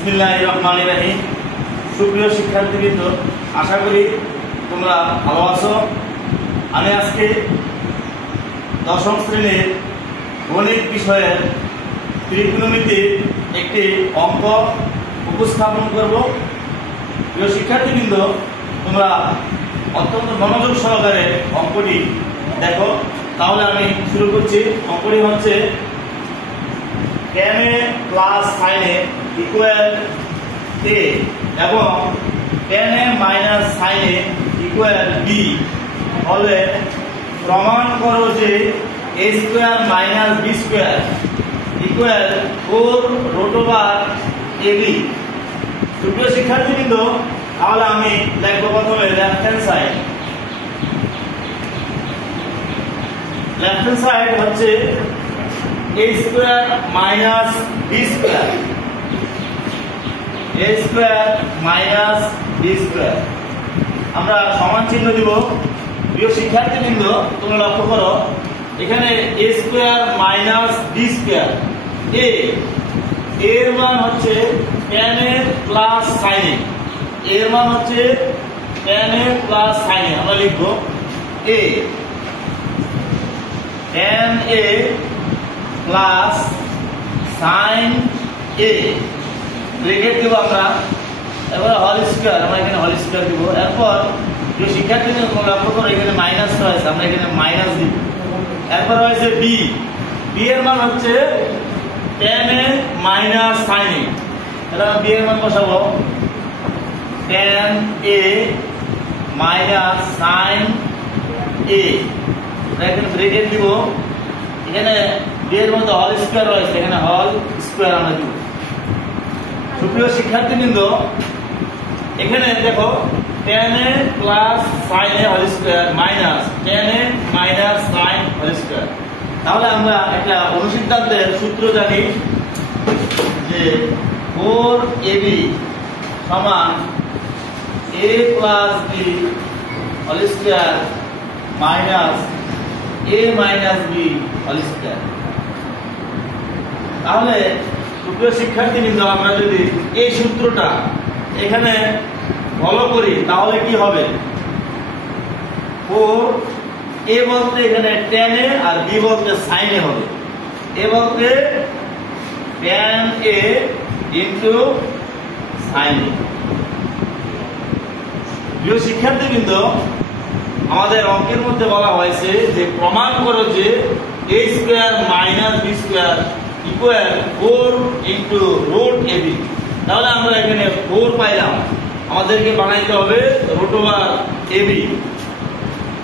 বিসমিল্লাহির রহমানির রহিম। সুপ্রিয় শিক্ষার্থীবৃন্দ, আশা করি তোমরা ভালো আছো। আমি আজকে দশম শ্রেণীর গণিত বিষয়ের ত্রিকোণমিতির একটি অঙ্ক উপস্থাপন করব। প্রিয় শিক্ষার্থীবৃন্দ, তোমরা অত্যন্ত মনোযোগ সহকারে অঙ্কটি দেখো। তাহলে আমি শুরু করছি। অঙ্কটি হচ্ছে tan a plus sin a equal a এবং tan a minus sin a equal b হলে প্রমাণ করো যে a square minus b square equal 4 root over ab। সুপ্রিয় শিক্ষার্থীবৃন্দ, তাহলে আমি লিখব প্রথমে left hand side. Left hand side হচ্ছে a square minus b square, a square minus b square. আমরা সমান চিহ্ন দিব। প্রিয় শিক্ষার্থীবৃন্দ, তোমরা লক্ষ্য করো, এখানে a square minus b square, a এর মান হচ্ছে tan a plus sin a, এর মান হচ্ছে tan a plus sin a। আমরা লিখব a tan a plus sin a, bracket দেব আমরা। এবার হোল স্কয়ার, আমরা এখানে হোল স্কয়ার দেব। এরপর যে শিক্ষার্থীদের লক্ষ্য করো, এখানে মাইনাস রয়েছে, আমরা এখানে মাইনাস দিব। এরপর রয়েছে b, b এর মান হচ্ছে tan a minus sin a। তাহলে আমরা b এর মান বসাবো tan a minus sin a, এখানে ব্র্যাকেট দিব। এখানে b এর মধ্যে হোল স্কয়ার রয়েছে, এখানে হোল স্কয়ার আমরা দিব। সুপ্রিয় শিক্ষার্থীবৃন্দ, এখানে দেখো tan a plus sin a whole square minus tan a minus sin whole square. তাহলে আমরা একটা অনুসিদ্ধান্তের সূত্র জানি যে 4ab সমান a plus b whole square minus a minus b whole square. তাহলে সুপ্রিয় শিক্ষার্থীবৃন্দ, আমরা যদি এই সূত্রটা এখানে ফলো করি তাহলে কি হবে? 4a বলতে এখানে tan a আর b বলতে sin a হবে। a বলতে tan a into sin a। প্রিয় শিক্ষার্থীবৃন্দ, আমাদের অঙ্কের মধ্যে বলা হয়েছে যে প্রমাণ করো যে a square minus b square equal 4 into root ab। তাহলে আমরা এখানে 4 পাইলাম, আমাদেরকে বানাইতে হবে রুট ওভার ab।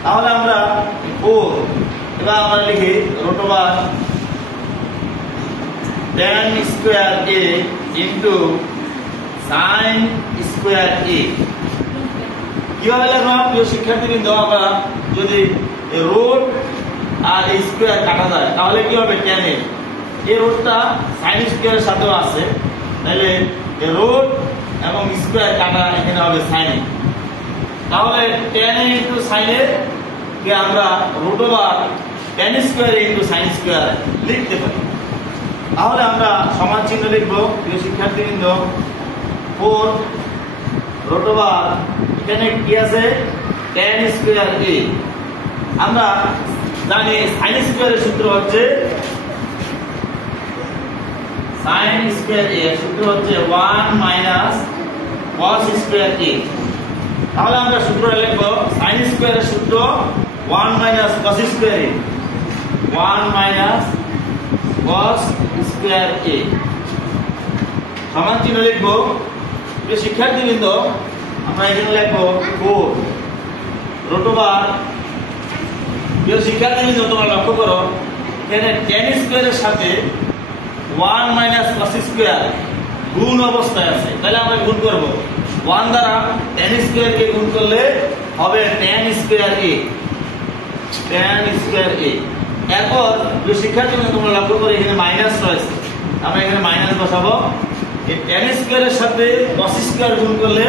তাহলে আমরা 4, এবার আমরা লিখি root over tan square a into sin square a। কিভাবে লিখলাম প্রিয় শিক্ষার্থীবৃন্দ? আমরা যদি রুট আর স্কয়ার কাটা যায় তাহলে কি হবে? tan a, এই রুটটা sin স্কয়ারের সাথেও আছে, তাহলে রুট এবং স্কয়ার কাটা এখানে হবে sin a। তাহলে tan a into sin a কে আমরা root over tan square into sin square লিখতে পারি। তাহলে আমরা সমান চিহ্ন লিখব। প্রিয় শিক্ষার্থীবৃন্দ, 4 রুট ওভার এখানে কি আছে? tan square a। আমরা জানি sin স্কয়ারের সূত্র হচ্ছে sin স্কয়ার a, সূত্র হচ্ছে 1 মাইনাস cos স্কয়ার a। তাহলে আমরা সূত্রটা লিখব sin স্কয়ারের সূত্র 1 minus cos square a, 1 minus cos square a। সমান চিহ্ন লিখব। যে শিক্ষার্থীবৃন্দ, আমরা এখানে লিখব 4 রুট ওভার। যে শিক্ষার্থীবৃন্দ, তোমরা লক্ষ্য করো, এখানে tan স্কয়ারের সাথে 1 মাইনাস cos স্কয়ার গুণ অবস্থায় আছে, তাহলে আমরা গুণ করব 1 দ্বারা tan স্কয়ার কে গুণ করলে হবে tan square a, tan square a। এরপর যে শিক্ষার্থীবৃন্দ, তোমরা লক্ষ্য করো, এখানে মাইনাস রয়েছে, আমরা এখানে মাইনাস বসাবো। এই tan স্কয়ারের সাথে cos স্কয়ার গুণ করলে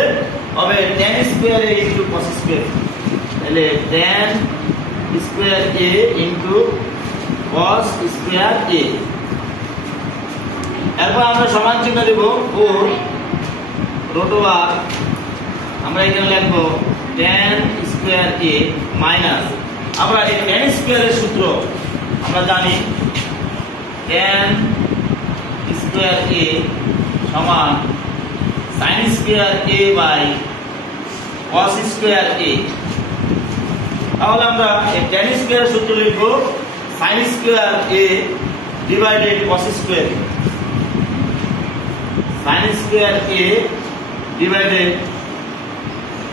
হবে tan square a into cos square, তাহলে tan square a into cos square a। এরপর আমরা সমান চিহ্ন দেব 4 রুট ওভার আমরা এখানে লিখবো tan স্কয়ার a মাইনাস আমরা এই tan স্কয়ারের সূত্র আমরা জানি tan স্কয়ার a সমান sin square a by cos square a। তাহলে আমরা এই tan স্কয়ারের সূত্র লিখবো sin square a divided cos square sin square a divided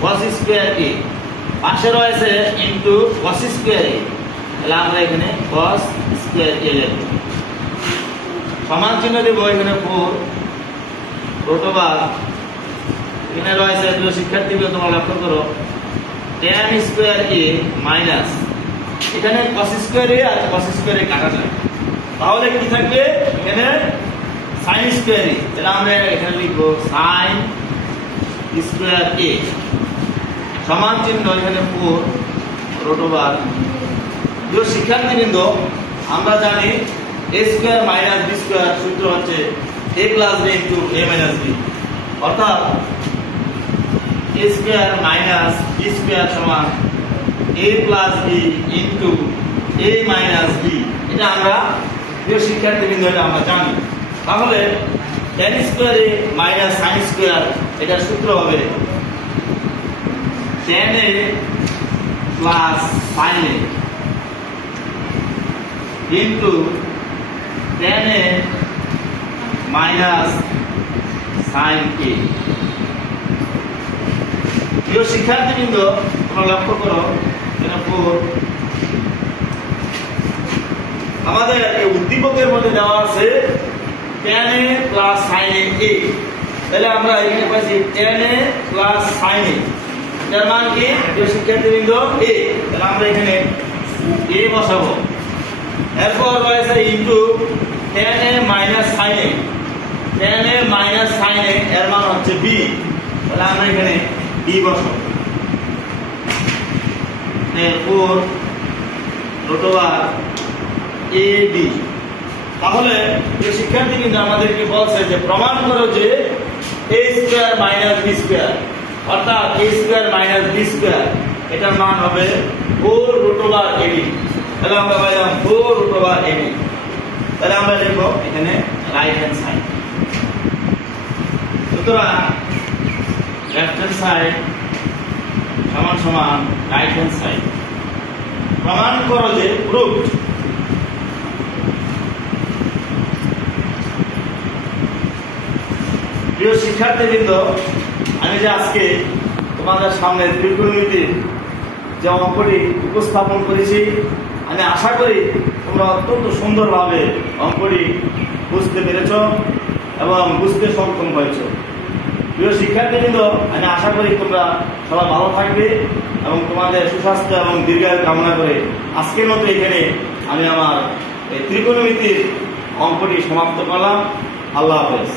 cos square a পাশে রয়েছে ইনটু cos স্কয়ার a। তাহলে আমরা এখানে cos স্কয়ার a লিখব সমান চিহ্ন দেব এখানে 4 রুট ওভার এখানে রয়েছে প্রিয় শিক্ষার্থীরা তোমরা লক্ষ্য করো tan স্কয়ার a মাইনাস এখানে cos স্কয়ার a আর cos স্কয়ার a কাটা যায় তাহলে কি থাকবে এখানে sin স্কয়ার a। তাহলে আমরা এখানে লিখব sin স্কয়ার a সমান চিহ্ন এখানে 4 রুট ওভার। প্রিয় শিক্ষার্থীবৃন্দ আমরা জানি a square minus b square সূত্র হচ্ছে a plus b into a minus b অর্থাৎ a square minus b square সমান a plus b into a minus b। এটা আমরা প্রিয় শিক্ষার্থীবৃন্দ এটা আমরা জানি। তাহলে tan square a minus sin square এটার সূত্র হবে tan a plus sin a into tan a minus sin a। প্রিয় শিক্ষার্থীবৃন্দ তোমরা লক্ষ্য করো এটা 4 আমাদের এই উদ্দীপকের মধ্যে দেওয়া আছে tan a plus sin a। তাহলে আমরা এখানে পাচ্ছি tan a plus sin a এর মান কি প্রিয় শিক্ষার্থীবৃন্দ a। তাহলে আমরা এখানে a বসাবো এরপর রয়েছে into tan a minus sin a tan a minus sin a এর মান হচ্ছে b। তাহলে আমরা এখানে b বসাবো 4 রুট ওভার a b। তাহলে এই শিক্ষার্থী কিন্তু আমাদেরকে বলছে যে প্রমাণ করো যে a square minus b square অর্থাৎ a square minus b square এটার মান হবে 4 রুট ওভার a b। তাহলে আমরা পাইলাম 4 রুট ওভার a b। তাহলে আমরা লিখব এখানে রাইট হ্যান্ড সাইড সুতরাং লেফট হ্যান্ড সাইড সমান সমান রাইট হ্যান্ড সাইড। প্রমাণ করো যে প্রুভড। প্রিয় শিক্ষার্থীবৃন্দ আমি যে আজকে তোমাদের সামনে ত্রিকোণমিতির যে অঙ্কটি উপস্থাপন করেছি আমি আশা করি তোমরা অত্যন্ত সুন্দরভাবে অঙ্কটি বুঝতে পেরেছ এবং বুঝতে সক্ষম হয়েছ। প্রিয় শিক্ষার্থীবৃন্দ আমি আশা করি তোমরা সবাই ভালো থাকবে এবং তোমাদের সুস্বাস্থ্য এবং দীর্ঘায়ু কামনা করে আজকের মতো এখানে আমি আমার ত্রিকোণমিতির অঙ্কটি সমাপ্ত করলাম। আল্লাহ হাফেজ।